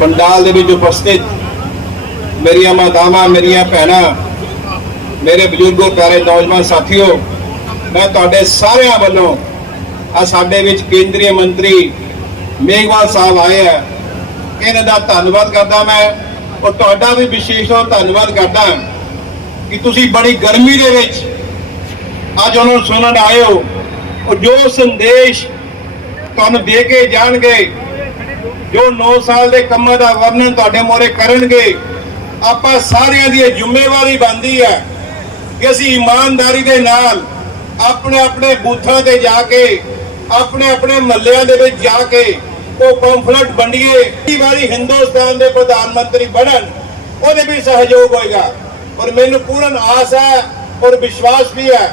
पंडाल दे विच उपस्थित मेरिया मातावां, मेरिया भैणां, मेरे बजुर्गों, प्यारे नौजवान साथियों, मैं तुहाडे सारिਆਂ ਵੱਲੋਂ आ साडे विच केंद्रीय मंत्री मेघवाल साहब आए हैं, इन्हां दा धन्नवाद करदा मैं और तुहाडा भी विशेष तौर धन्नवाद करदा कि तुसीं बड़ी गर्मी दे विच अज उन्हां नूं सुणन आए हो और जो संदेश तुहानूं दे के जाणगे, जो 9 साल के कामां दा वर्णन तुहाडे मोहरे करनगे, आपां सारिਆਂ दी जिम्मेवारी बनदी है कि असीं ईमानदारी दे नाल अपने अपने बूथां ते जाके अपने अपने महल्लिਆਂ ਦੇ ਵਿੱਚ ਜਾ ਕੇ ਉਹ ਪੰਫਲੇਟ ਵੰਡੀਏ। ਇਸ ਵਾਰੀ ਹਿੰਦੁਸਤਾਨ ਦੇ ਪ੍ਰਧਾਨ ਮੰਤਰੀ ਬਣਨ ਉਹਦੇ ਵੀ ਸਹਿਯੋਗ ਹੋਏਗਾ और मैनू पूर्ण आस है और विश्वास भी है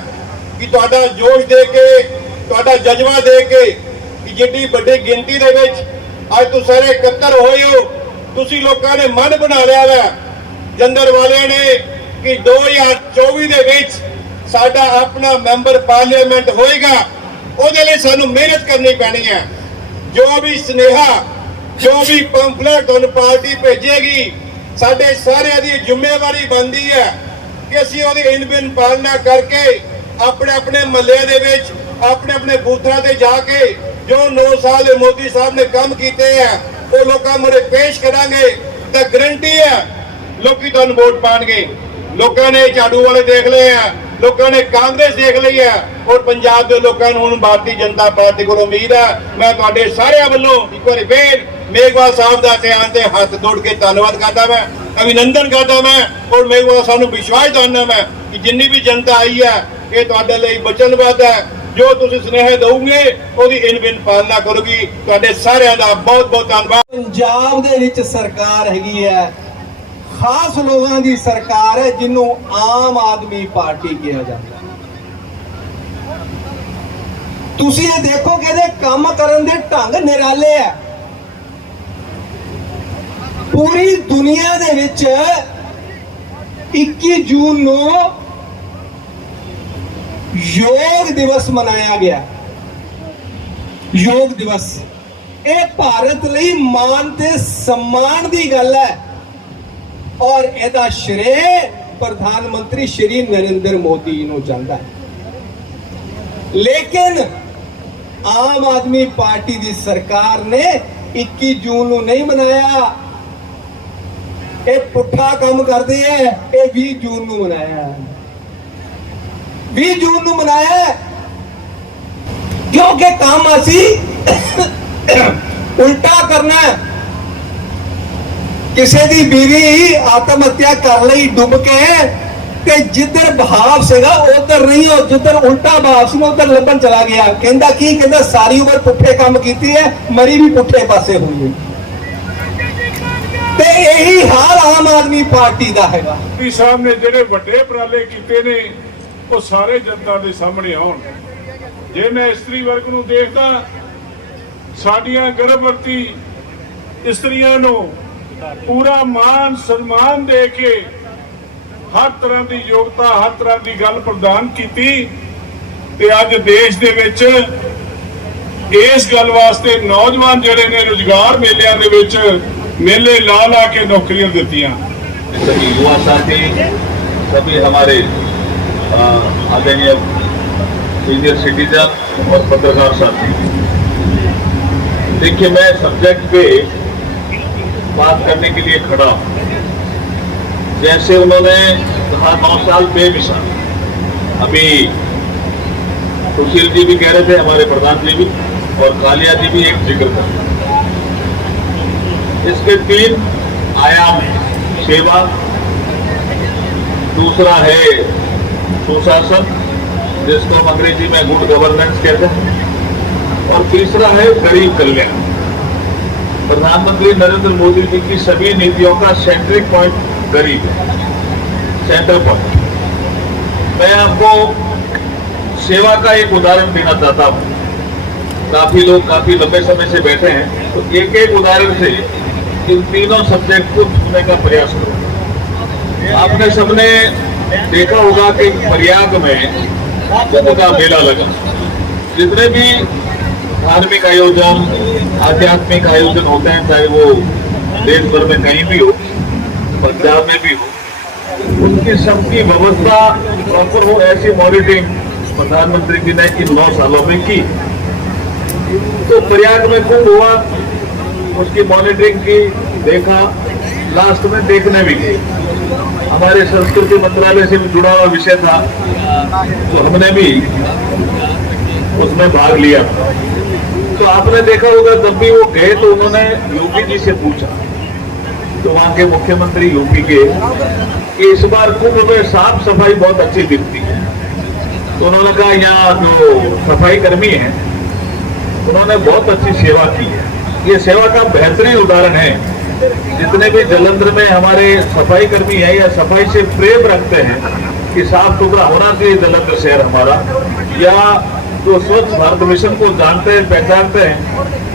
कि तुहाडा जोश दे के, तुहाडा जज्बा दे के कि जिड्डी वड्डी गिनती दे विच अज तुसीं सारे इकट्ठे होए हो, तुसीं लोकां ने मन बना लिया है जंदर वाले ने कि 2024 दे विच साडा अपना मैंबर पार्लीमेंट होएगा। ਉਹਦੇ ਲਈ ਸਾਨੂੰ ਮਿਹਨਤ ਕਰਨੀ ਪੈਣੀ ਹੈ। ਜੋ ਵੀ ਸੁਨੇਹਾ, ਜੋ ਵੀ ਪੰਫਲੇਟ ਤੁਹਾਨੂੰ ਪਾਰਟੀ ਭੇਜੇਗੀ, ਸਾਡੇ ਸਾਰਿਆਂ ਦੀ ਜ਼ਿੰਮੇਵਾਰੀ ਬਣਦੀ ਹੈ ਕਿ ਅਸੀਂ ਉਹਦੀ ਇਨਬਿਨ ਪਾਲਣਾ ਕਰਕੇ ਆਪਣੇ ਆਪਣੇ ਮਹੱਲੇ ਦੇ ਵਿੱਚ ਆਪਣੇ ਆਪਣੇ ਬੂਥਾਂ ਤੇ ਜਾ ਕੇ ਜੋ 9 ਸਾਲ ਦੇ ਮੋਦੀ ਸਾਹਿਬ ਨੇ ਕੰਮ ਕੀਤੇ ਹੈ ਉਹ ਲੋਕਾਂ ਮੂਹਰੇ ਪੇਸ਼ ਕਰਾਂਗੇ ਤਾਂ ਗਰੰਟੀ ਹੈ ਲੋਕੀ ਤੁਹਾਨੂੰ ਵੋਟ ਪਾਣਗੇ। ਲੋਕਾਂ ਨੇ ਝਾੜੂ ਵਾਲੇ ਦੇਖ ਲਏ ਆ, लोगों ने कांग्रेस देख ली है और पंजाब के लोगों को भारतीय जनता पार्टी को उम्मीद है। मैं तुहाडे सारिਆਂ ਵੱਲੋਂ एक बार फिर मेघवाल साहब का ध्यान से हाथ जोड़ के धन्यवाद करता, मैं अभिनंदन करता मैं और मेघवाल साहब को विश्वास दिलाना मैं कि जिन्नी भी जनता आई है ये तुहाडे लिए वचनबद्ध है। जो तुसीं स्नेह दोगे ਉਹਦੀ ਇਨਬਿਨ पालना करूगी। तुहाडे सारिਆਂ ਦਾ बहुत बहुत धन्यवाद। पंजाब दे विच सरकार हैगी है, खास लोगों की सरकार है जिन्हों आम आदमी पार्टी कहा जाता है। तुसीं ये देखो कि इहदे काम करन दे ढंग निराले है। पूरी दुनिया दे विच 21 जून नूं योग दिवस मनाया गया। योग दिवस ये भारत लई मान ते सम्मान दी गल है और ਇਹਦਾ श्रेय प्रधानमंत्री श्री नरेंद्र मोदी ਨੂੰ ਜਾਂਦਾ ਹੈ। लेकिन आम आदमी पार्टी की सरकार ने 21 जून ਨੂੰ नहीं मनाया, ये पुठा काम करते हैं, ये 20 जून ਨੂੰ मनाया। 20 जून ਨੂੰ मनाया क्योंकि काम असी उल्टा करना है। किसी दी बीवी आत्महत्या कर ली डुब के ते जिधर भाव सेगा उधर नहीं हो, जिधर उल्टा भाव से उधर लभन चला गया। कहंदा की कहंदा सारी उम्र पुठे काम कीती है, मरी भी पुठे पासे हुई है। ते यही हाल आम आदमी पार्टी दा हैगा। मोदी साहब ने ਜਿਹੜੇ ਵੱਡੇ ਉਪਰਾਲੇ ਕੀਤੇ ਨੇ ਉਹ ਸਾਰੇ ਜਨਤਾ ਦੇ ਸਾਹਮਣੇ ਆਉਣ। ਜੇ ਮੈਂ ਇਸਤਰੀ ਵਰਗ ਨੂੰ ਦੇਖਦਾ, ਸਾਡੀਆਂ ਗਰਭਵਤੀ ਇਸਤਰੀਆਂ ਨੂੰ पूरा मान सम्मान दे के हर तरह की योग्यता, हर तरह की गल प्रदान की। अज देश दे विच इस गल वास्ते नौजवान जिहड़े ने रोजगार मेलियां दे विच मेले ला ला के नौकरियां दित्तियां। सभी युवा साथी, सभी हमारे आदरणीय सीनियर सिटीजन और पत्रकार साथी, देखिए मैं सब्जेक्ट पे बात करने के लिए खड़ा हूं। जैसे उन्होंने कहा 9 साल बेमिसाल, अभी सुशील जी भी कह रहे थे, हमारे प्रधान जी भी और कालिया जी भी एक जिक्र कर। इसके 3 आयाम हैं। सेवा, दूसरा है सुशासन जिसको हम अंग्रेजी में गुड गवर्नेंस कहते हैं, और तीसरा है गरीब कल्याण। प्रधानमंत्री नरेंद्र मोदी जी की सभी नीतियों का सेंट्रिक पॉइंट गरीब है, सेंटर पॉइंट। मैं आपको सेवा का एक उदाहरण देना चाहता हूँ। काफी लोग काफी लंबे समय से बैठे हैं, तो एक एक उदाहरण से इन तीनों सब्जेक्ट को छूने का प्रयास करो। आपने सबने देखा होगा कि प्रयाग में कुंभ का मेला लगा। जितने भी धार्मिक आयोजन, आध्यात्मिक आयोजन होते हैं, चाहे वो देश भर में कहीं भी हो, पंजाब में भी हो, उनकी सबकी व्यवस्था प्रॉपर हो, ऐसी मॉनिटरिंग प्रधानमंत्री जी ने इन 9 सालों में की। तो प्रयाग में कुंभ हुआ, उसकी मॉनिटरिंग की, देखा, लास्ट में देखने भी गए। हमारे संस्कृति मंत्रालय से भी जुड़ा हुआ विषय था, तो हमने भी उसमें भाग लिया। तो आपने देखा होगा जब भी वो गए तो उन्होंने योगी जी से पूछा, तो वहां के मुख्यमंत्री यूपी के, कि इस बार कुंभ में साफ सफाई बहुत अच्छी दिखती है। तो उन्होंने कहा यहाँ जो सफाई कर्मी हैं उन्होंने बहुत अच्छी सेवा की है। ये सेवा का बेहतरीन उदाहरण है। जितने भी जलंधर में हमारे सफाई कर्मी है या सफाई से प्रेम रखते हैं कि साफ सुथरा होना चाहिए जलंधर शहर हमारा, या जो स्वच्छ भारत मिशन को जानते हैं, पहचानते हैं,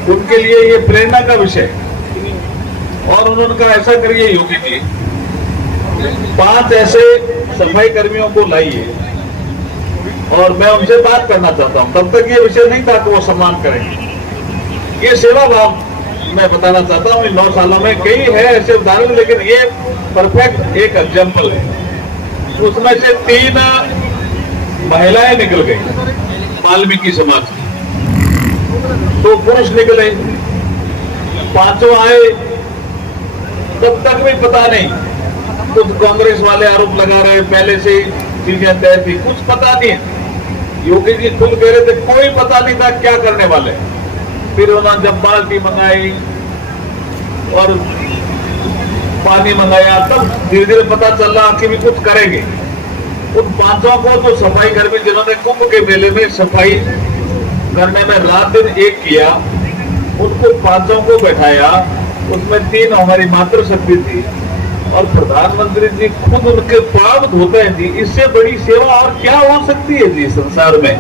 उनके लिए ये प्रेरणा का विषय है। और उन्होंने कहा ऐसा करिए योगी जी, 5 ऐसे सफाई कर्मियों को लाइए और मैं उनसे बात करना चाहता हूं। तब तक ये विषय नहीं था कि वो सम्मान करेंगे। ये सेवा भाव मैं बताना चाहता हूं। इन 9 सालों में कई है ऐसे उदाहरण, लेकिन ये परफेक्ट एक एग्जाम्पल है। उसमें से 3 महिलाएं निकल गई वाल्मीकि समाज की, 2 पुरुष निकले, 5 आए, तब तक भी पता नहीं। कुछ कांग्रेस वाले आरोप लगा रहे, पहले से चीजें तय थी, कुछ पता नहीं है। योगी जी खुद कह रहे थे कोई पता नहीं था क्या करने वाले। फिर उन्होंने जब बाल्टी मंगाई और पानी मंगाया, तब धीरे धीरे पता चल रहा कि भी कुछ करेंगे। उन 5 को तो सफाई कर्मी जिन्होंने कुंभ के मेले में सफाई करने में रात दिन एक किया, उनको 5 को बैठाया। उसमें 3 हमारी मातृशक्ति थी और प्रधानमंत्री जी खुद उनके पांव धोते हैं जी। इससे बड़ी सेवा और क्या हो सकती है जी संसार में?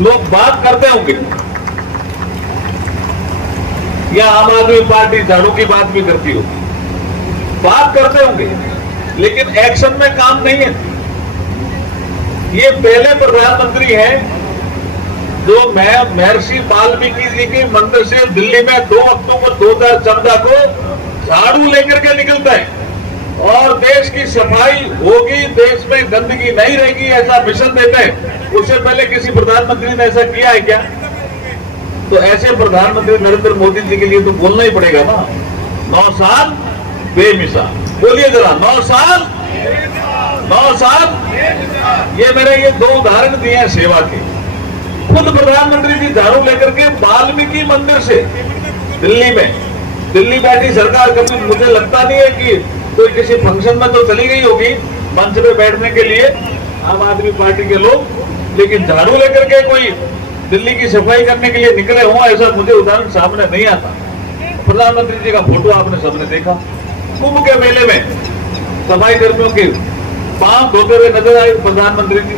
लोग बात करते होंगे या आम आदमी पार्टी झाड़ू की बात भी करती होगी, बात करते होंगे, लेकिन एक्शन में काम नहीं है। ये पहले प्रधानमंत्री हैं जो महर्षि वाल्मीकि जी के मंदिर से दिल्ली में 2 अक्टूबर 2014 को झाड़ू लेकर के निकलता है और देश की सफाई होगी, देश में गंदगी नहीं रहेगी, ऐसा मिशन देते हैं। उससे पहले किसी प्रधानमंत्री ने ऐसा किया है क्या? तो ऐसे प्रधानमंत्री नरेंद्र मोदी जी के लिए तो बोलना ही पड़ेगा ना, 9 साल बेमिसाल। बोलिए जरा, 9 साल, 9 साल। ये मैंने ये 2 उदाहरण दिए हैं सेवा के। खुद प्रधानमंत्री जी झाड़ू लेकर के वाल्मीकि मंदिर से दिल्ली बैठी सरकार, कभी मुझे लगता नहीं है कि कोई किसी फंक्शन में तो चली गई होगी मंच पे बैठने के लिए आम आदमी पार्टी के लोग, लेकिन झाड़ू लेकर के कोई दिल्ली की सफाई करने के लिए निकले हों, ऐसा मुझे उदाहरण सामने नहीं आता। प्रधानमंत्री जी का फोटो आपने सबने देखा। कुंभ के मेले में सफाई कर्मियों के पांव धोते हुए नजर आए प्रधानमंत्री जी।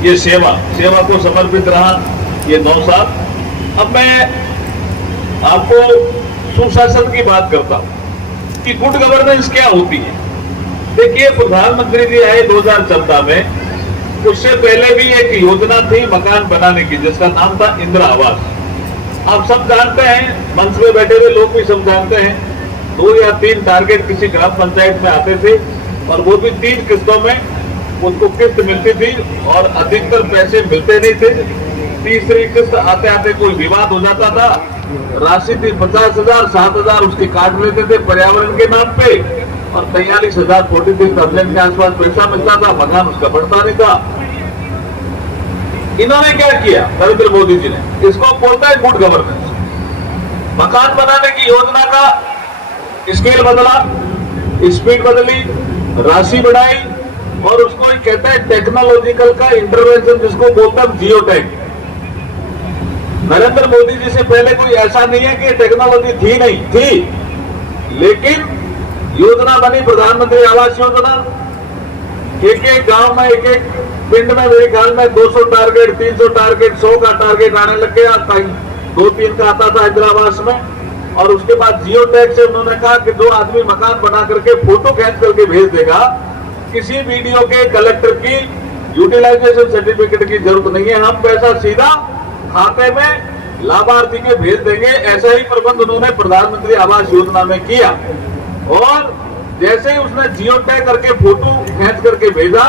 ये सेवा को समर्पित रहा ये 9 साल। अब मैं आपको सुशासन की बात करता हूं कि गुड गवर्नेंस क्या होती है। देखिए, प्रधानमंत्री जी आए 2014 में, उससे पहले भी एक योजना थी मकान बनाने की जिसका नाम था इंदिरा आवास। आप सब जानते हैं, मंच में बैठे हुए लोग भी सब जानते हैं, 2 या 3 टारगेट किसी ग्राम पंचायत में आते थे और वो भी 3 किस्तों में उनको किस्त मिलती थी और अधिकतर पैसे मिलते नहीं थे। तीसरी किस्त आते आते कोई विवाद हो जाता था, राशि थी 50,000, 7,000 उसकी काट लेते थे पर्यावरण के नाम पे और 43,000 43,000 के आसपास पैसा मिलता था, मकान उसका बढ़ता नहीं था। इन्होंने क्या किया नरेंद्र मोदी जी ने, इसको बोलता है गुड गवर्नेंस। मकान बनाने की योजना का स्केल बदला, स्पीड बदली, राशि बढ़ाई और उसको कहते हैं टेक्नोलॉजिकल का इंटरवेंशन, जिसको बोलते हैं जियो टैग। नरेंद्र मोदी जी से पहले कोई ऐसा नहीं है कि टेक्नोलॉजी थी, नहीं थी, लेकिन योजना बनी प्रधानमंत्री आवास योजना। एक गांव में, एक पिंड में मेरे ख्याल में 200 टारगेट, 300 टारगेट, 100 का टारगेट आने लग गया। 2-3 का आता था इंदिरावास में। और उसके बाद जियो टैग से उन्होंने कहा कि जो आदमी मकान बना करके फोटो खींच करके भेज देगा, किसी वीडियो के कलेक्टर की यूटिलाइजेशन सर्टिफिकेट की जरूरत नहीं है, हम पैसा सीधा खाते में लाभार्थी के भेज देंगे। ऐसा ही प्रबंध उन्होंने प्रधानमंत्री आवास योजना में किया और जैसे ही उसने जियो टैग करके फोटो खींच करके भेजा,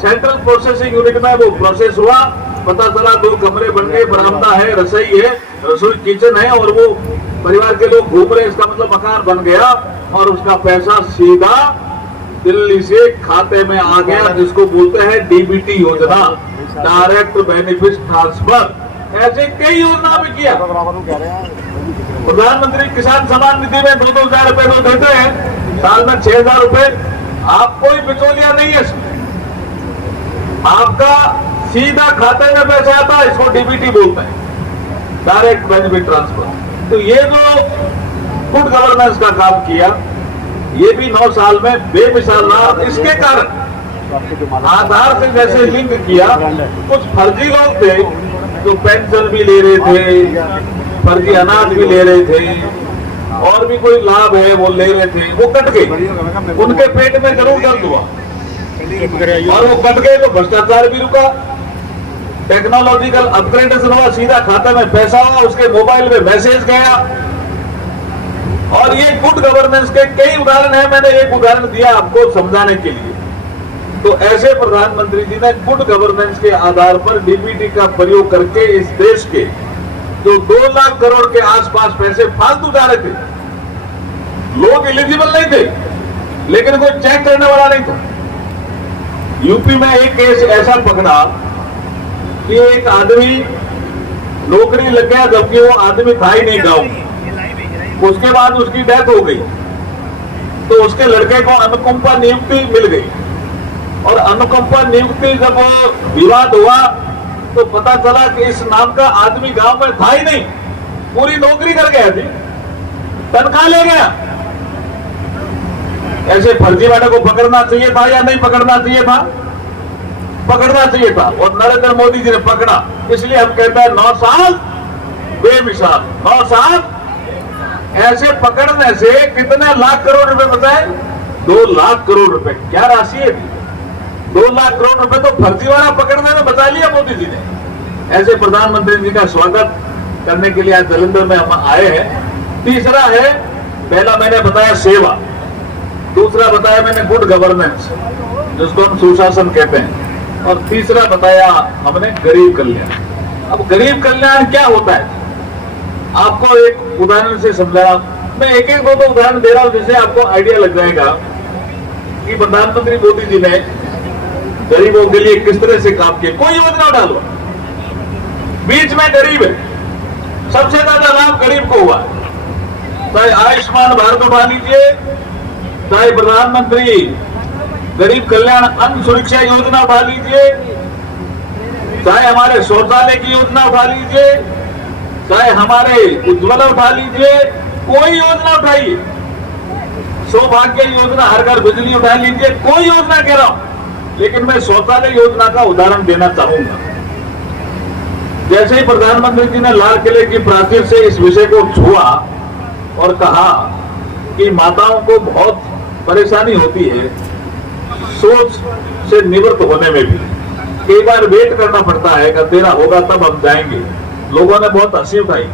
सेंट्रल प्रोसेसिंग यूनिट में वो प्रोसेस हुआ, पता चला 2 कमरे बन गए, बरामदा है, रसोई है, रसोई किचन है, और वो परिवार के लोग घूम रहे, इसका मतलब मकान बन गया और उसका पैसा सीधा दिल्ली से खाते में आ गया, जिसको बोलते हैं डीबीटी योजना, डायरेक्ट बेनिफिट ट्रांसफर। ऐसे कई योजना भी किया। प्रधानमंत्री किसान सम्मान निधि में 2-2 हजार रुपए तो देते हैं, साल में 6,000 रुपए। आप कोई बिचौलिया नहीं है इसमें, आपका सीधा खाते में पैसा आता है, इसको डीबीटी बोलते हैं, डायरेक्ट बेनिफिट ट्रांसफर। तो ये जो गुड गवर्नेंस का काम किया, ये भी 9 साल में बेमिसाल रहा। इसके कारण आधार से जैसे लिंक किया, कुछ फर्जी लोग थे जो पेंशन भी ले रहे थे, फर्जी अनाज भी ले रहे थे, और भी कोई लाभ है वो ले रहे थे, वो कट गए, उनके पेट में जरूर दर्द हुआ, और वो कट गए तो भ्रष्टाचार भी रुका, टेक्नोलॉजिकल अपग्रेडेशन हुआ, सीधा खाते में पैसा हुआ, उसके मोबाइल में मैसेज गया। और ये गुड गवर्नेंस के कई उदाहरण हैं, मैंने एक उदाहरण दिया आपको समझाने के लिए। तो ऐसे प्रधानमंत्री जी ने गुड गवर्नेंस के आधार पर डीबीटी का प्रयोग करके इस देश के जो 2 लाख करोड़ के आसपास पैसे फालतू जा रहे थे, लोग एलिजिबल नहीं थे, लेकिन कोई चेक करने वाला नहीं था। यूपी में एक केस ऐसा पकड़ा कि एक आदमी नौकरी लग गया, जबकि वो आदमी था ही नहीं गांव, उसके बाद उसकी डेथ हो गई, तो उसके लड़के को अनुकंपा नियुक्ति मिल गई, और अनुकंपा नियुक्ति जब विवाद हुआ तो पता चला कि इस नाम का आदमी गांव में था ही नहीं, पूरी नौकरी कर गया थी, तनख्वाह ले गया। ऐसे फर्जीवाड़े को पकड़ना चाहिए था या नहीं पकड़ना चाहिए था? पकड़ना चाहिए था, और नरेंद्र मोदी जी ने पकड़ा। इसलिए हम कहते हैं 9 साल बेमिसाल, 9 साल ऐसे पकड़ने से कितने लाख करोड़ रुपए बचाए? 2 लाख करोड़ रुपए। क्या राशि है? 2 लाख करोड़ रुपए तो फर्जीवाड़ा पकड़ने में बचा लिया मोदी जी ने। ऐसे प्रधानमंत्री जी का स्वागत करने के लिए आज जालंधर में हम आए हैं। तीसरा है, पहला मैंने बताया सेवा, दूसरा बताया मैंने गुड गवर्नेंस, जिसको हम सुशासन कहते हैं, और तीसरा बताया हमने गरीब कल्याण। अब गरीब कल्याण क्या होता है, आपको एक उदाहरण से समझा। मैं एक एक 2 उदाहरण दे रहा हूं, जिससे आपको आइडिया लग जाएगा कि प्रधानमंत्री मोदी जी ने गरीबों के लिए किस तरह से काम किया। कोई योजना डालो, बीच में गरीब है, सबसे ज्यादा लाभ गरीब को हुआ। चाहे आयुष्मान भारत उठा लीजिए, चाहे प्रधानमंत्री गरीब कल्याण अन्न सुरक्षा योजना उठा लीजिए, चाहे हमारे शौचालय की योजना उठा लीजिए, चाहे हमारे उज्ज्वला उठा लीजिए, कोई योजना उठाइए, सौभाग्य योजना, हर घर बिजली उठा लीजिए, कोई योजना कह रहा हूं। लेकिन मैं शौचालय योजना का उदाहरण देना चाहूंगा। जैसे ही प्रधानमंत्री जी ने लाल किले की प्राचीर से इस विषय को छुआ और कहा कि माताओं को बहुत परेशानी होती है सोच से निवृत्त होने में भी, कई बार वेट करना पड़ता है कि तेरा होगा तब हम जाएंगे। लोगों ने बहुत हंसी उठाई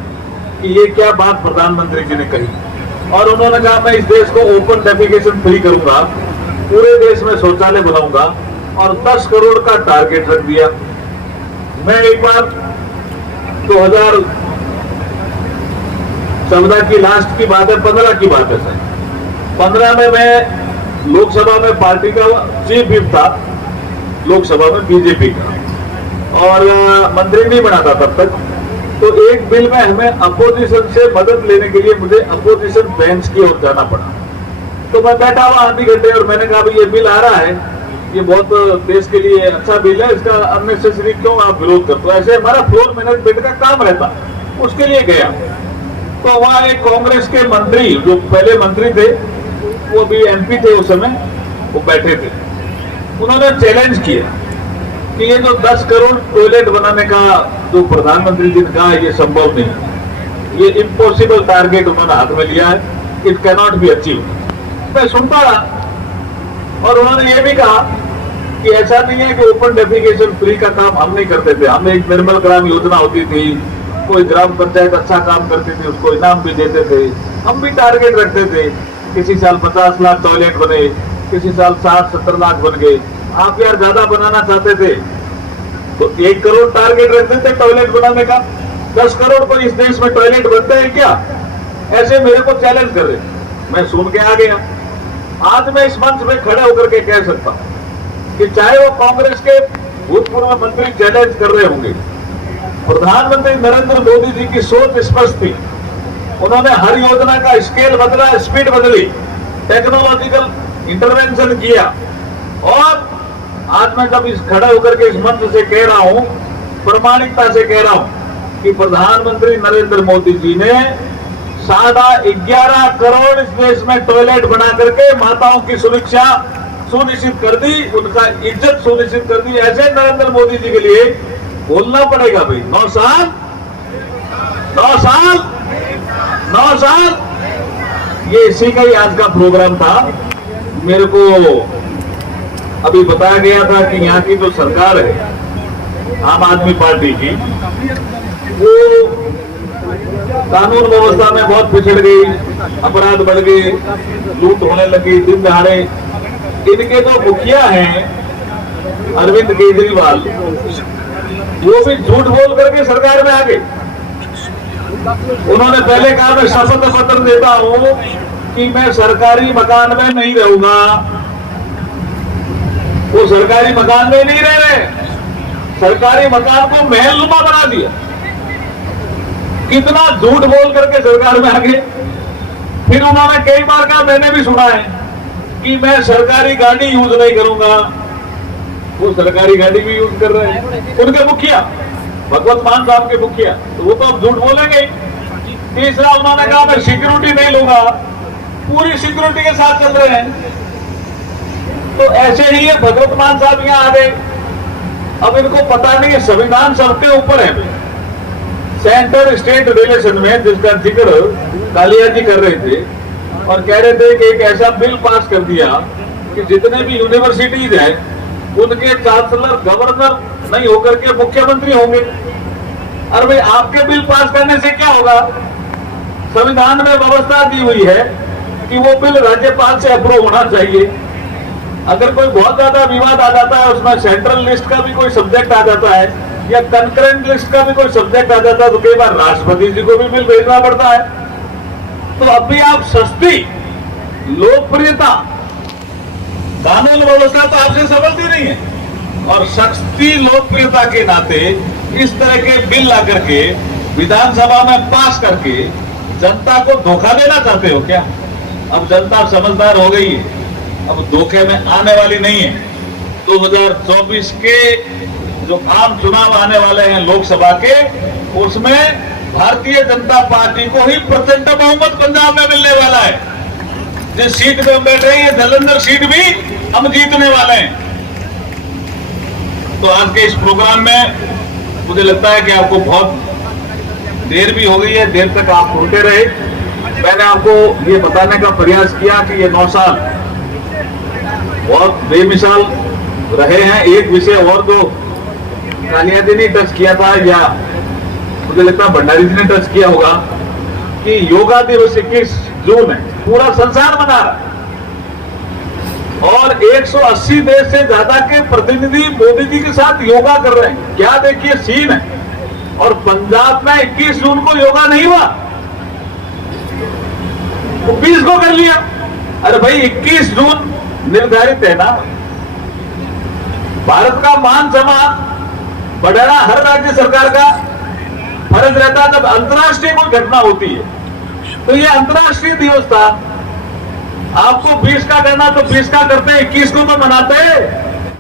कि ये क्या बात प्रधानमंत्री जी ने कही, और उन्होंने कहा मैं इस देश को ओपन डेफिकेशन फ्री करूंगा, पूरे देश में शौचालय बनाऊंगा, और 10 करोड़ का टारगेट रख दिया। मैं एक बार 2014 की लास्ट की बात है, 15 की बात है सर, 15 में मैं लोकसभा में पार्टी का चीफ व्हिप था, लोकसभा में बीजेपी का, और मंत्री नहीं बना था तब तक। तो एक बिल में हमें अपोजिशन से मदद लेने के लिए मुझे अपोजिशन बेंच की ओर जाना पड़ा। तो मैं बैठा हुआ आधी घंटे, और मैंने कहा भाई ये बिल आ रहा है, ये बहुत देश के लिए अच्छा बिल है, इसका अननेसेसरी क्यों आप विरोध करते हो? ऐसे हमारा फ्लोर मैनेजमेंट का काम रहता, उसके लिए गया। तो वहां एक कांग्रेस के मंत्री, जो पहले मंत्री थे, वो भी एमपी थे उस समय, वो बैठे थे। उन्होंने चैलेंज किया कि ये जो 10 करोड़ टॉयलेट बनाने का जो प्रधानमंत्री जी ने कहा, ये संभव नहीं, ये इम्पॉसिबल टारगेट उन्होंने हाथ में लिया है, it can not be achieve. मैं सुनता रहा, और उन्होंने ये भी कहा कि ऐसा नहीं है कि ओपन डेफिकेशन फ्री का काम हम नहीं करते थे, हम एक निर्मल ग्राम योजना होती थी, कोई ग्राम पंचायत अच्छा काम करती थी उसको इनाम भी देते थे, हम भी टारगेट रखते थे, किसी साल 50 लाख टॉयलेट बने, किसी साल 60-70 लाख बन गए। आप यार ज्यादा बनाना चाहते थे तो 1 करोड़ टारगेट रखते थे टॉयलेट बनाने का। 10 करोड़ पर इस देश में टॉयलेट बनते हैं क्या? ऐसे मेरे को चैलेंज कर रहे, मैं सुन के आ गया। आज मैं इस मंच में खड़े होकर के कह सकता हूं कि चाहे वो कांग्रेस के भूतपूर्व मंत्री चैलेंज कर रहे होंगे, प्रधानमंत्री नरेंद्र मोदी जी की सोच स्पष्ट थी। उन्होंने हर योजना का स्केल बदला, स्पीड बदली, टेक्नोलॉजिकल इंटरवेंशन किया। और आज मैं जब इस खड़े होकर के इस मंच से कह रहा हूं, प्रामाणिकता से कह रहा हूं कि प्रधानमंत्री नरेंद्र मोदी जी ने 11.5 करोड़ इस देश में टॉयलेट बना करके माताओं की सुरक्षा सुनिश्चित कर दी, उनका इज्जत सुनिश्चित कर दी। ऐसे नरेंद्र मोदी जी के लिए बोलना पड़ेगा भाई। 9 साल 9 साल ये इसी का ही आज का प्रोग्राम था। मेरे को अभी बताया गया था कि यहाँ की जो सरकार है आम आदमी पार्टी की, वो कानून व्यवस्था में बहुत पिछड़ गई, अपराध बढ़ गए, लूट होने लगी दिन दहाड़े। इनके जो मुखिया हैं अरविंद केजरीवाल, वो भी झूठ बोल करके सरकार में आ गए। उन्होंने पहले कहा मैं शपथ पत्र देता हूं कि मैं सरकारी मकान में नहीं रहूंगा। वो सरकारी मकान में नहीं रह रहे, सरकारी मकान को महलनुमा बना दिया। कितना झूठ बोल करके सरकार में आ गए। फिर उन्होंने कई बार कहा, मैंने भी सुना है कि मैं सरकारी गाड़ी यूज नहीं करूंगा। वो सरकारी गाड़ी भी यूज कर रहे हैं उनके मुखिया, भगवत मान साहब के मुखिया, तो वो तो अब झूठ बोलेंगे। तीसरा उन्होंने कहा मैं सिक्योरिटी नहीं लूंगा, पूरी सिक्योरिटी के साथ चल रहे हैं। तो ऐसे ही ये भगवत मान साहब यहाँ आ गए। अब इनको पता नहीं है संविधान सबके ऊपर है। सेंटर स्टेट रिलेशन में जिसका जिक्र कालिया जी कर रहे थे और कह रहे थे कि एक ऐसा बिल पास कर दिया कि जितने भी यूनिवर्सिटीज हैं उनके चांसलर गवर्नर नहीं होकर के मुख्यमंत्री होंगे। अरे भाई आपके बिल पास करने से क्या होगा? संविधान में व्यवस्था दी हुई है कि वो बिल राज्यपाल से अप्रूव होना चाहिए। अगर कोई बहुत ज्यादा विवाद आ जाता है, उसमें सेंट्रल लिस्ट का भी कोई सब्जेक्ट आ जाता है या कंकरेंट लिस्ट का भी कोई सब्जेक्ट आ जाता है, तो कई बार राष्ट्रपति जी को भी बिल भेजना पड़ता है। तो अभी आप सस्ती लोकप्रियता, कानून व्यवस्था तो आपसे समझती नहीं है, और सस्ती लोकप्रियता के नाते इस तरह के बिल ला करके विधानसभा में पास करके जनता को धोखा देना चाहते हो क्या? अब जनता समझदार हो गई है, अब धोखे में आने वाली नहीं है। 2024 के जो आम चुनाव आने वाले हैं लोकसभा के, उसमें भारतीय जनता पार्टी को ही प्रचंड बहुमत पंजाब में मिलने वाला है। जिस सीट पे हम बैठ रहे हैं जालंधर सीट भी हम जीतने वाले हैं। तो आज के इस प्रोग्राम में मुझे लगता है कि आपको बहुत देर भी हो गई है, देर तक आप रुके रहे। मैंने आपको ये बताने का प्रयास किया कि ये 9 साल बहुत बेमिसाल रहे हैं। एक विषय और जो कालिया जी ने टच किया था, या मुझे लगता है भंडारी जी ने टच किया होगा, कि योगा दिवस 21 जून है, पूरा संसार मना रहा है और 180 देश से ज्यादा के प्रतिनिधि मोदी जी के साथ योगा कर रहे हैं। क्या देखिए सीन है। और पंजाब में 21 जून को योगा नहीं हुआ, 20 को कर लिया। अरे भाई 21 जून निर्धारित है ना। भारत का मान सम्मान बढ़ाना हर राज्य सरकार का फर्ज रहता है। जब अंतर्राष्ट्रीय कोई घटना होती है तो ये अंतर्राष्ट्रीय दिवस था। आपको 20 का करना तो 20 का करते हैं, 21 को तो मनाते हैं।